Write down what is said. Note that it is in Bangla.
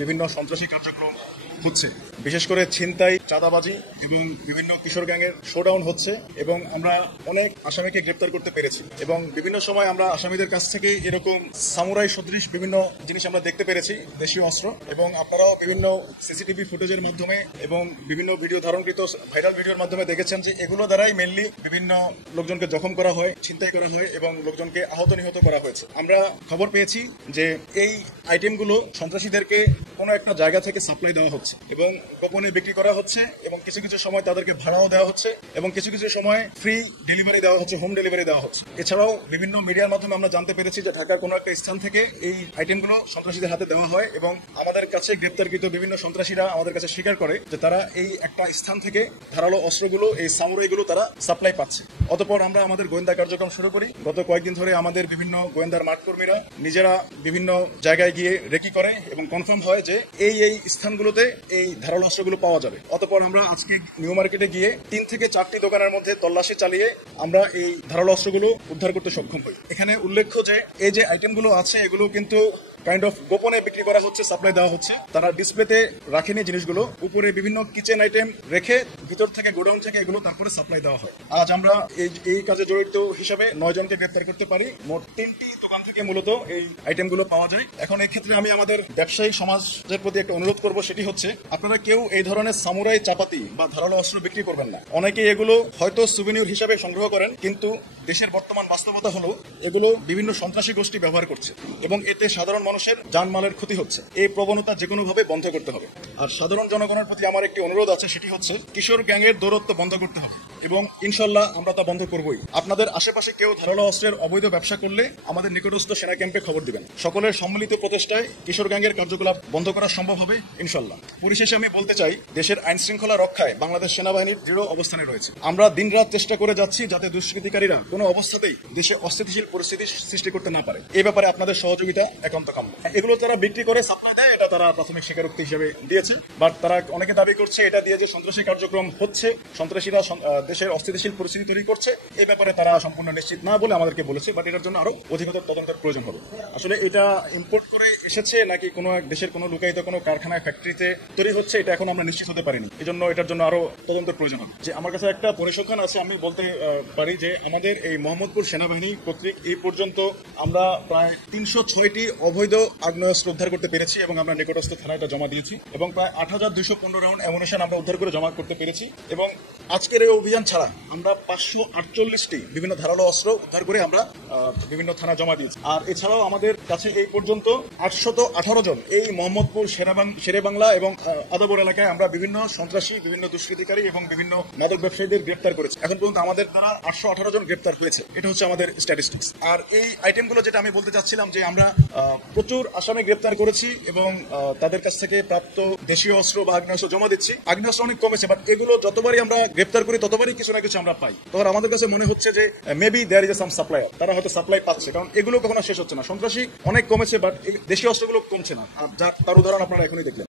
বিভিন্ন সন্ত্রাসী কার্যক্রম হচ্ছে, বিশেষ করে ছিনতাই, চাঁদাবাজি এবং বিভিন্ন কিশোর গ্যাংয়ের শোডাউন হচ্ছে এবং আমরা অনেক আসামিকে গ্রেপ্তার করতে পেরেছি এবং বিভিন্ন সময় আমরা আসামিদের কাছ থেকে এরকম সামুরাই সদৃশ বিভিন্ন জিনিস আমরা দেখতে পেরেছি, দেশীয় অস্ত্র। এবং আপনারাও বিভিন্ন সিসিটিভি ফুটেজের মাধ্যমে এবং বিভিন্ন ভিডিও ধারণকৃত ভাইরাল ভিডিওর মাধ্যমে দেখেছেন যে এগুলো দ্বারাই মেনলি বিভিন্ন লোকজনকে জখম করা হয়, ছিনতাই করা হয় এবং লোকজনকে আহত নিহত করা হয়েছে। আমরা খবর পেয়েছি যে এই আইটেমগুলো সন্ত্রাসীদেরকে কোনো একটা জায়গা থেকে সাপ্লাই দেওয়া হচ্ছে এবং গোপনে বিক্রি করা হচ্ছে এবং কিছু কিছু সময় তাদেরকে ভাড়াও দেওয়া হচ্ছে এবং কিছু কিছু সময় ফ্রি ডেলিভারি দেওয়া হচ্ছে, হোম ডেলিভারি দেওয়া হচ্ছে। এছাড়াও বিভিন্ন মিডিয়ার মাধ্যমে আমরা জানতে পেরেছি যে ঢাকার কোনো একটা স্থান থেকে এই আইটেমগুলো সন্ত্রাসীদের হাতে দেওয়া হয় এবং আমাদের কাছে গ্রেপ্তারকৃত বিভিন্ন সন্ত্রাসীরা আমাদের কাছে স্বীকার করে যে তারা এই একটা স্থান থেকে ধারালো অস্ত্রগুলো, এই সামুরাইগুলো তারা সাপ্লাই পাচ্ছে। অতঃপর আমরা আমাদের গোয়েন্দা কার্যক্রম শুরু করি। গত কয়েকদিন ধরে আমাদের বিভিন্ন গোয়েন্দার মাঠকর্মীরা নিজেরা বিভিন্ন জায়গায় গিয়ে রেকি করে এবং কনফার্ম হয় যে এই স্থানগুলোতে এই ধারালো অস্ত্রগুলো পাওয়া যাবে। অতঃপর আমরা আজকে নিউ মার্কেটে গিয়ে 3 থেকে 4টি দোকানের মধ্যে তল্লাশি চালিয়ে আমরা এই ধারালো অস্ত্রগুলো উদ্ধার করতে সক্ষম হই। এখানে উল্লেখ্য যে এই যে আইটেমগুলো আছে এগুলো কিন্তু কাইন্ড অফ গোপনে বিক্রি করা হচ্ছে, সাপ্লাই দেওয়া হচ্ছে। তারা ডিসপ্লেতে রাখেনি জিনিসগুলো, উপরে বিভিন্ন কিচেন আইটেম রেখে ভিতর থেকে গোডাউন থেকে এগুলো তারপরে সাপ্লাই দেওয়া হয়। আজ আমরা এই কাজে জড়িত হিসাবে 9 জনকে গ্রেপ্তার করতে পারি। মোট 3টি দোকান থেকে মূলত এই আইটেমগুলো পাওয়া যায়। এখন এই ক্ষেত্রে আমি আমাদের ব্যবসায়ী সমাজের প্রতি একটা অনুরোধ করব, সেটি হচ্ছে আপনারা কেউ এই ধরনের সামুরাই চাপাতি বা ধারালো অস্ত্র বিক্রি করবেন না। অনেকে এগুলো হয়তো সুভিনির হিসাবে সংগ্রহ করেন, কিন্তু দেশের বর্তমান বাস্তবতা হলো এগুলো বিভিন্ন সন্ত্রাসী গোষ্ঠী ব্যবহার করছে এবং এতে সাধারণ মানুষের জানমালের ক্ষতি হচ্ছে। এই প্রবণতা যে কোনোভাবে বন্ধ করতে হবে। আর সাধারণ জনগণের প্রতি আমার একটি অনুরোধ আছে, সেটি হচ্ছে কিশোর গ্যাংয়ের দৌরত্ব বন্ধ করতে হবে এবং ইনশাল্লাহ আমরা তা বন্ধ করবই। আপনাদের আশেপাশে কেউ ধারালো অস্ত্রের অবৈধ ব্যবসা করলে আমাদের নিকটস্থ সেনা ক্যাম্পে খবর দিবেন। সকলের সম্মিলিত প্রচেষ্টায় কিশোর গ্যাংয়ের কার্যকলাপ বন্ধ করা সম্ভব হবে ইনশাল্লাহ। পরিশেষে আমি বলতে চাই, দেশের আইন শৃঙ্খলা রক্ষায় বাংলাদেশ সেনাবাহিনীর দৃঢ় অবস্থানে রয়েছে। আমরা দিনরাত চেষ্টা করে যাচ্ছি যাতে দুষ্কৃতিকারীরা কোনো অবস্থাতেই দেশে অস্থিতিশীল পরিস্থিতি সৃষ্টি করতে না পারে। এই ব্যাপারে আপনাদের সহযোগিতা একান্ত কাম্য। এগুলো তারা বিক্রি করে সাপ্লাই দেয়, এটা তারা প্রাথমিক স্বীকারোক্তি হিসেবে দিয়েছে। বাট তারা অনেকে দাবি করছে এটা দিয়ে যে সন্ত্রাসী কার্যক্রম হচ্ছে, সন্ত্রাসীরা দেশের অস্থিতিশীল পরিস্থিতি তৈরি করছে, এই ব্যাপারে তারা সম্পূর্ণ নিশ্চিত না বলে আমাদেরকে বলেছে। বাট এটার জন্য আরো অধিকতর তদন্তের প্রয়োজন হবে। আসলে এটা ইম্পোর্ট করে এসেছে নাকি কোনো এক দেশের কোনো লুকায়িত কোনো কারখানায়, ফ্যাক্টরিতে তৈরি হচ্ছে, এটা এখন আমরা নিশ্চিত হতে পারিনি। এজন্য এটার জন্য আরো তদন্তের প্রয়োজন হবে। যে আমার কাছে একটা পরিসংখ্যান আছে, আমি বলতে পারি যে আমাদের এই মোহাম্মদপুর সেনাবাহিনী কর্তৃক এই পর্যন্ত আমরা প্রায় 306টি অবৈধ আগ্নেয়াস্ত্র উদ্ধার করতে পেরেছি এবং আমরা নিকটস্থ থানায় এটা জমা দিয়েছি এবং প্রায় 8,215 রাউন্ড অ্যামুনিশন আমরা উদ্ধার করে জমা করতে পেরেছি। এবং আজকের এই অভিযান ছাড়া আমরা 548টি বিভিন্ন ধারালো অস্ত্র উদ্ধার করে আমরা বিভিন্ন থানা জমা দিয়েছি। আর এছাড়াও আমাদের কাছে এই পর্যন্ত 818 জন এই মোহাম্মদপুর শেরেবাংলা এবং আদাবর এলাকায় আমরা বিভিন্ন সন্ত্রাসী, বিভিন্ন দুষ্কৃতিকারী এবং বিভিন্ন মাদক ব্যবসায়ীদের গ্রেপ্তার করেছি। এখন পর্যন্ত আমাদের দ্বারা 818 জন গ্রেপ্তার হয়েছে। এটা হচ্ছে আমাদের স্ট্যাটিস্টিক্স। আর এই আইটেমগুলো যেটা আমি বলতে চাচ্ছিলাম যে আমরা প্রচুর আসামি গ্রেপ্তার করেছি এবং তাদের কাছ থেকে প্রাপ্ত দেশীয় অস্ত্র বা আগ্নেয়াস্ত্র জমা দিচ্ছি। আগ্নেয়াস্ত্র অনেক কমেছে, বাট এগুলো যতবারই আমরা গ্রেপ্তার করি ততবারই কিছু না কিছু আমরা পাই। তখন আমাদের কাছে মনে হচ্ছে যে maybe there is some supplier, তারা হয়তো সাপ্লাই পাচ্ছে, কারণ এগুলো কখনো শেষ হচ্ছে না। সন্ত্রাসী অনেক কমেছে, বাট দেশীয় অস্ত্রগুলো কমছে না। আর তার উদাহরণ আপনারা এখনই দেখলেন।